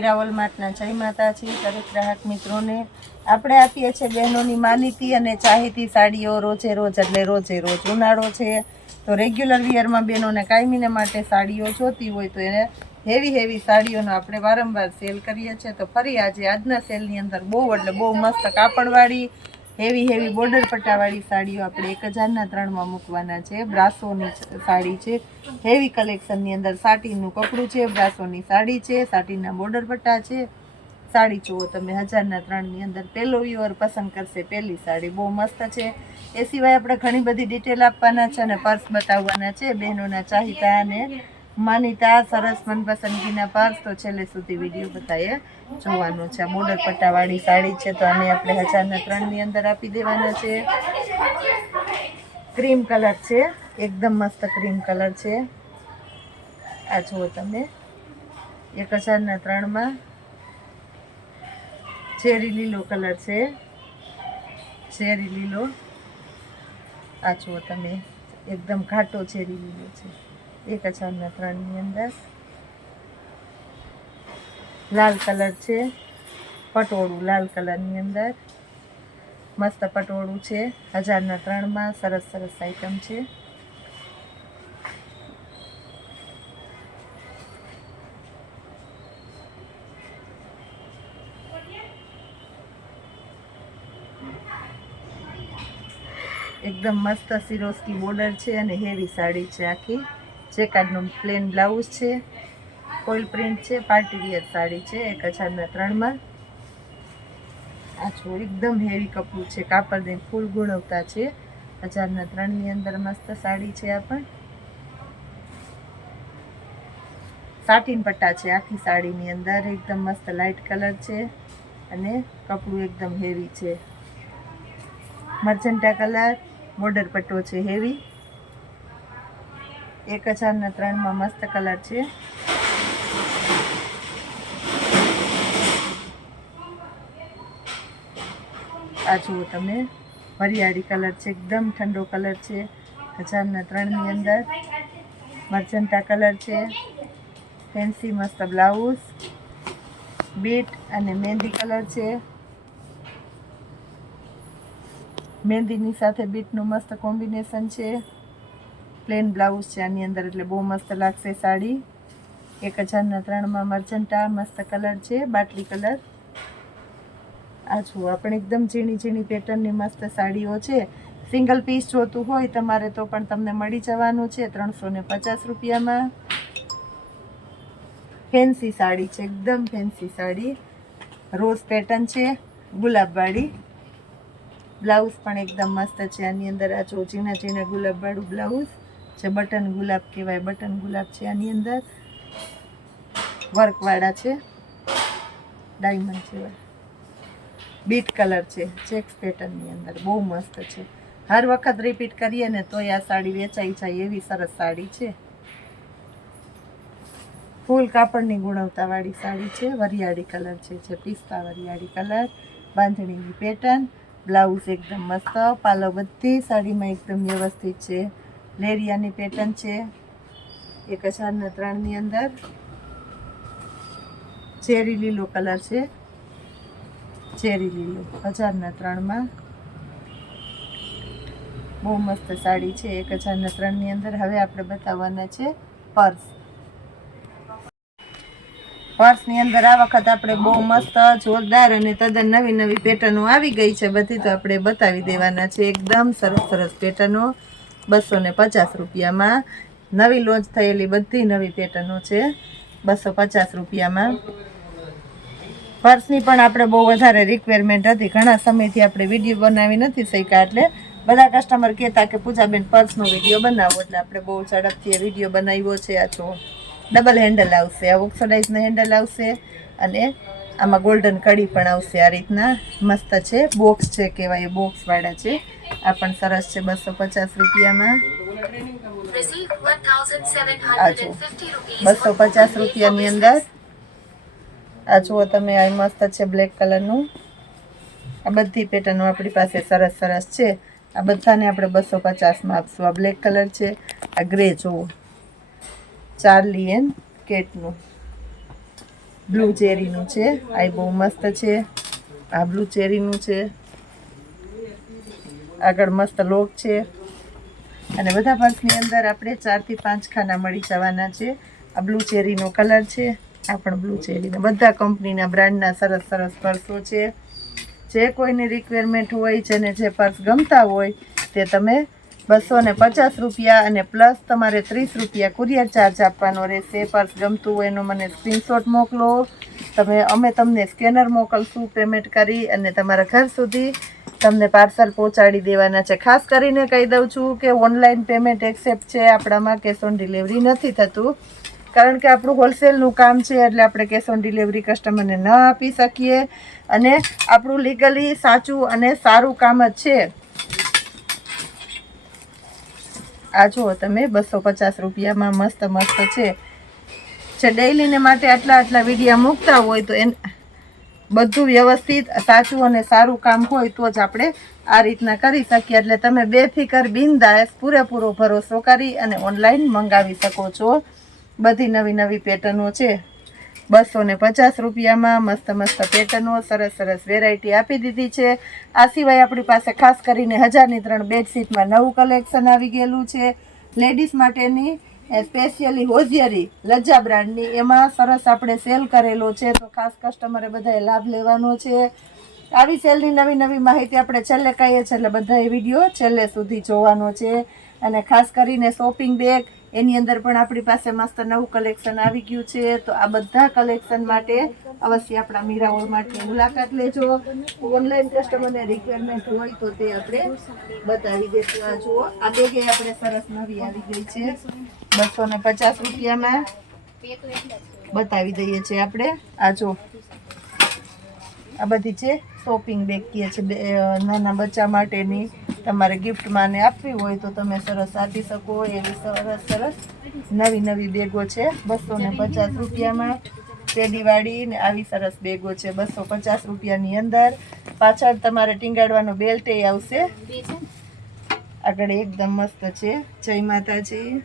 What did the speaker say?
વેરાવલ માર્ટના જય માતાજી દરેક ગ્રાહક મિત્રોને આપણે આપીએ છીએ બહેનોની માનીતી અને ચાહીતી સાડીઓ રોજે રોજ, એટલે રોજે રોજ. ઉનાળો છે તો રેગ્યુલર વિયરમાં બહેનોને કાયમીને માટે સાડીઓ જોતી હોય તો એને હેવી સાડીઓનો આપણે વારંવાર સેલ કરીએ છીએ. તો ફરી આજના સેલની અંદર બહુ એટલે બહુ મસ્ત કાપડવાળી હેવી બોર્ડર પટ્ટાવાળી સાડીઓ આપણે 1000ના 3માં મૂકવાના છે. બ્રાસોની સાડી છે, હેવી કલેક્શનની અંદર સાટીનું કપડું છે, બ્રાસોની સાડી છે, સાટીના બોર્ડર પટ્ટા છે. સાડી જુઓ તમે 1000ના 3ની અંદર પહેલો વ્યુઅર પસંદ કરશે પહેલી સાડી, બહુ મસ્ત છે. એ સિવાય આપણે ઘણી બધી ડિટેલ આપવાના છે અને પર્સ બતાવવાના છે, બહેનોના ચાહિતા અને માનીતા સરસ મનપસંદગીના પર્સ. તો છેલ્લે સુધી વિડીયો બતાવીએ જોવાનો છે. આ બોર્ડર પટ્ટાવાળી સાડી છે તો આને આપણે 1000ના 3ની અંદર આપી દેવાના છે. ક્રીમ કલર છે, એકદમ મસ્ત ક્રીમ કલર છે. આ જુઓ તમે 1000ના 3માં. ચેરી લીલો કલર છે, ચેરી લીલો. આ જુઓ તમે એકદમ ઘાટો ચેરી લીલો છે 1000ના 3ની અંદર. લાલ કલર છે, પટોળું લાલ કલરની અંદર મસ્ત પટોળું છે 1000ના 3માં. સરસ આઈટમ છે. એકદમ મસ્ત સિરોસ્કી બોર્ડર છે અને હેવી સાડી છે આખી. જેકાર્ડનું પ્લેન બ્લાઉઝ છે, ફોઇલ પ્રિન્ટ છે, પાર્ટી વિયર સાડી છે 1000ના 3માં. આ જો એકદમ હેવી કપડું છે, કાપડની ફૂલ ગુણવત્તા છે. 1000ના 3ની અંદર મસ્ત સાડી છે. આ પણ સાટીન પટ્ટા છે આખી સાડીની અંદર, એકદમ મસ્ત લાઇટ કલર છે અને કપડું એકદમ હેવી છે. મર્જન્ટા કલર, બોર્ડર પટ્ટો છે હેવી. 1000ના 3માં મસ્ત કલર છે. આ જુઓ તમે વરિયાળી કલર છે, એકદમ ઠંડો કલર છે 1000ના 3ની અંદર. મર્જન્ટા કલર છે, ફેન્સી મસ્ત બ્લાઉઝ, બીટ અને મહેંદી કલર છે. મહેંદીની સાથે બીટનું મસ્ત કોમ્બિનેશન છે. પ્લેન બ્લાઉઝ છે આની અંદર એટલે બહુ મસ્ત લાગશે સાડી. 1000ના 3માં મર્જન્ટા મસ્ત કલર છે, બાટલી કલર. આ જુઓ આપણે એકદમ ઝીણી પેટર્નની મસ્ત સાડીઓ છે. સિંગલ પીસ જોતું હોય તમારે તો પણ તમને મળી જવાનું છે 350 રૂપિયામાં. ફેન્સી સાડી છે, એકદમ ફેન્સી સાડી. રોઝ પેટર્ન છે, ગુલાબવાળી. બ્લાઉઝ પણ એકદમ મસ્ત છે આની અંદર. આ જો ઝીણા ગુલાબવાળું બ્લાઉઝ છે, બટન ગુલાબ કહેવાય, બટન ગુલાબ છે આની અંદર. વર્કવાળા છે, ડાયમંડ જેવા. બીટ કલર છે, ચેક્સ પેટર્નની અંદર, બહુ મસ્ત છે. હર વખત રિપીટ કરીએ ને તોય આ સાડી વેચાઈ જાય એવી સરસ સાડી છે. ફૂલ કાપડની ગુણવત્તાવાળી સાડી છે. વરિયાળી કલર છે પિસ્તા વરિયાળી કલર. બાંધણીની પેટર્ન, બ્લાઉઝ એકદમ મસ્ત, પાલો બધી સાડીમાં એકદમ વ્યવસ્થિત છે. લેરિયાની પેટર્ન છે 1000ના 3ની અંદર. ચેરી લીલો કલર છે, ચેરી લીલો 1000ના 3માં. બહુ મસ્ત સાડી છે 1000ના 3ની અંદર. હવે આપણે બતાવવાના છે પર્સ. પર્સની અંદર આ વખત આપણે બહુ મસ્ત જોરદાર અને તદ્દન નવી પેટર્નો આવી ગઈ છે બધી, તો આપણે બતાવી દેવાના છે. એકદમ સરસ પેટર્નો 250 રૂપિયામાં. નવી લોન્ચ થયેલી બધી નવી પેટર્નો છે 250 રૂપિયામાં. પર્સની પણ આપણે બહુ વધારે રિક્વાયરમેન્ટ હતી, ઘણા સમયથી આપણે વિડીયો બનાવી નથી શક્યા, એટલે બધા કસ્ટમર કહેતા કે પૂજાબેન પર્સનો વિડીયો બનાવો, એટલે આપણે બહુ ઝડપથી એ વિડીયો બનાવ્યો છે. આ જો ડબલ હેન્ડલ આવશે, આ ઓક્સોડાઇઝના હેન્ડલ આવશે અને આમાં ગોલ્ડન કડી પણ આવશે. આ રીતના મસ્ત છે, બોક્સ છે કહેવાય, એ બોક્સવાળા છે. આ પણ સરસ છે 250 રૂપિયામાં. આ જો 250 રૂપિયાની અંદર. આ જુઓ તમે, આ મસ્ત છે બ્લેક કલરનું. આ બધી પેટર્નો આપણી પાસે સરસ છે. આ બધાને આપણે 250માં આપશું. આ બ્લેક કલર છે, આ ગ્રે જુઓ ચાર્લી એન્ડ કેટનું બ્લુ ચેરીનું છે, આ બહુ મસ્ત છે. આ બ્લુ ચેરીનું છે, આગળ મસ્ત લોક છે. અને બધા પર્સની અંદર આપણે 4 થી 5 ખાના મળી જવાના છે. આ બ્લુ ચેરીનો કલર છે, આ પણ બ્લુ ચેરીના. બધા કંપનીના બ્રાન્ડના સરસ સરસ પર્સો છે. જે કોઈની રિક્વાયરમેન્ટ હોય, જેને જે પર્સ ગમતા હોય તે તમે 250 રૂપિયા અને પ્લસ તમારે 30 રૂપિયા કુરિયર ચાર્જ આપવાનો રહેશે. પર્સ ગમતું હોય એનો મને સ્ક્રીનશોટ મોકલો. અમે તમને સ્કેનર મોકલશું પેમેન્ટ કરી, અને તમારા ઘર સુધી તમને પાર્સલ પહોંચાડી દેવાના છે. ખાસ કરીને કહી દઉં છું કે ઓનલાઈન પેમેન્ટ એક્સેપ્ટ છે, આપણામાં કેશ ઓન ડિલિવરી નથી થતું. કારણ કે આપણું હોલસેલનું કામ છે, એટલે આપણે કેશ ઓન ડિલિવરી કસ્ટમરને ન આપી શકીએ. અને આપણું લીગલી સાચું અને સારું કામ જ છે. આ જુઓ તમે 250 રૂપિયામાં મસ્ત મસ્ત છે. જે ડેઈલીને માટે આટલા વિડીયા મૂકતા હોય તો બધું વ્યવસ્થિત સાચું અને સારું કામ હોય તો જ આપણે આ રીતના કરી શકીએ. એટલે તમે બેફિકર બિંદાસ પૂરેપૂરો ભરોસો કરી અને ઓનલાઈન મંગાવી શકો છો. બધી નવી નવી પેટર્નો છે. 250 રૂપિયામાં મસ્ત મસ્ત પેટર્નો, સરસ સરસ વેરાયટી આપી દીધી છે. આ સિવાય આપણી પાસે ખાસ કરીને 1000ની 3 બેડશીટમાં નવું કલેક્શન આવી ગયેલું છે. લેડીઝ માટેની સ્પેશિયલી હોઝિયરી લજ્જા બ્રાન્ડની, એમાં સરસ આપણે સેલ કરેલો છે. તો ખાસ કસ્ટમરે બધાએ લાભ લેવાનો છે. આવી સેલની નવી નવી માહિતી આપણે છેલ્લે કહીએ છીએ, એટલે બધાએ વિડીયો છેલ્લે સુધી જોવાનો છે. અને ખાસ કરીને શોપિંગ બેગ, એની અંદર પણ આપણી પાસે મસ્ત નવું કલેક્શન આવી ગયું છે. તો આ બધા કલેક્શન માટે અવશ્ય આપણા મીરા વર્લ્ડની મુલાકાત લેજો. ઓનલાઈન કસ્ટમરને રિક્વાયરમેન્ટ હોય તો તે આપણે બતાવી દઈશું. આ જુઓ, આ બેગે આપણે સરસ નવી આવી ગઈ છે. 250 રૂપિયામાં બતાવી દઈએ છીએ આપણે. આ જો આ બધી છે શોપિંગ બેગ કહે છે, નાના બચ્ચા માટેની. તમારે ગિફ્ટમાં ને આપવી હોય તો તમે સરસ આપી શકો એવી સરસ સરસ નવી નવી બેગો છે. 250 રૂપિયામાં ટેડીવાળી ને આવી સરસ બેગો છે. 250 રૂપિયાની અંદર. પાછળ તમારે ટીંગાડવાનો બેલ્ટ આવશે. આગળ એકદમ મસ્ત છે. જય માતાજી.